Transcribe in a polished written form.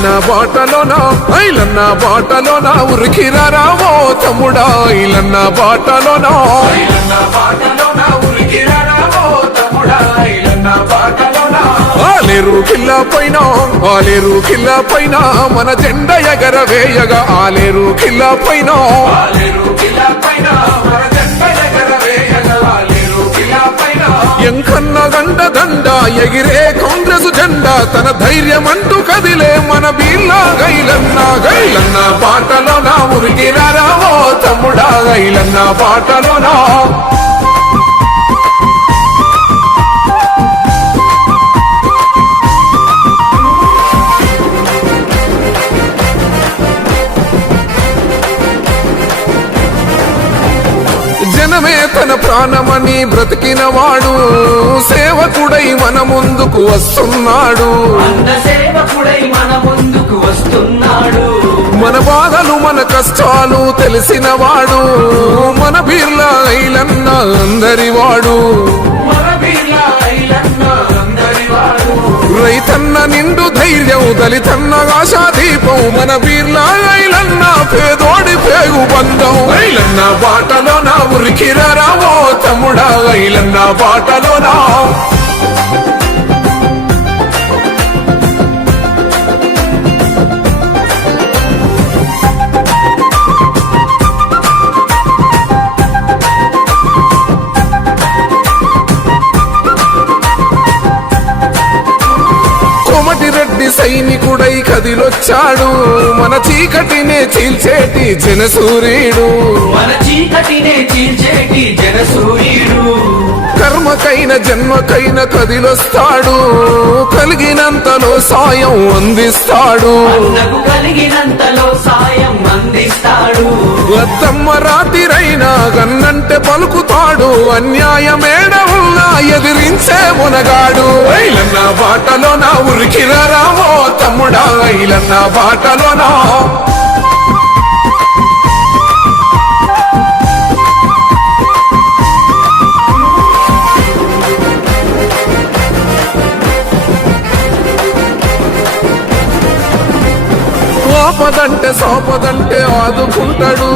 ఐలన్న బాటలోన ఐలన్న బాటలోన ఉరికిరారా ఓ తమ్ముడా ఐలన్న బాటలోన ఐలన్న బాటలోన ఉరికిరారా ఓ తమ్ముడా ఐలన్న బాటలోన ఆలేరు కిల్లా పైన మన జెండా ఎగరవేయగా ఆలేరు కిల్లా పైన మన జెండా ఎగరవేయగా ఆలేరు కిల్లా పైన ఎంకన్న గండ దండ ఎగిరే కాంగ్రెస్ జెండా తన ధైర్యమంటూ కదిలే మన వీళ్ళ గైలన్న బాటలోన ఉరికిరారా ఓ తమ్ముడా గైలన్న బాటలోన జనమే తన ప్రాణమని బ్రతికిన వాడు సేవకుడై మన ముందుకు వస్తున్నాడు మన బాధలు మన కష్టాలు తెలిసిన వాడు మన బిర్లా ఐలన్న అందరివాడు రైతన్న నిండు ధైర్యం దళితన్న ఆశాదీపం మన బిర్లా ఐలన్న పేదోడి పేగు బంధం ఐలన్న బాటలోన ఉరికిరారా ఓ తమ్ముడా ఐలన్న బాటలోనా కోమటిరెడ్డి సైనికుడై కదిలొచ్చాడు మన చీకటినే చీల్చేటి జనసూర్యుడు కర్మకైన జన్మకైన కదిలొస్తాడు కలిగినంతలో సాయం అందిస్తాడు అత్తమ్మ రాతిరైనా గన్నంటే పలుకుతాడు అన్యాయమేడ ఉన్నా ఎదిరించే మునగాడు ఐలన్న బాటలోన ఉరికిరారా ఓ తమ్ముడా ఐలన్న బాటలోన ఆపదంటే సోపదంటే ఆదుకుంటాడు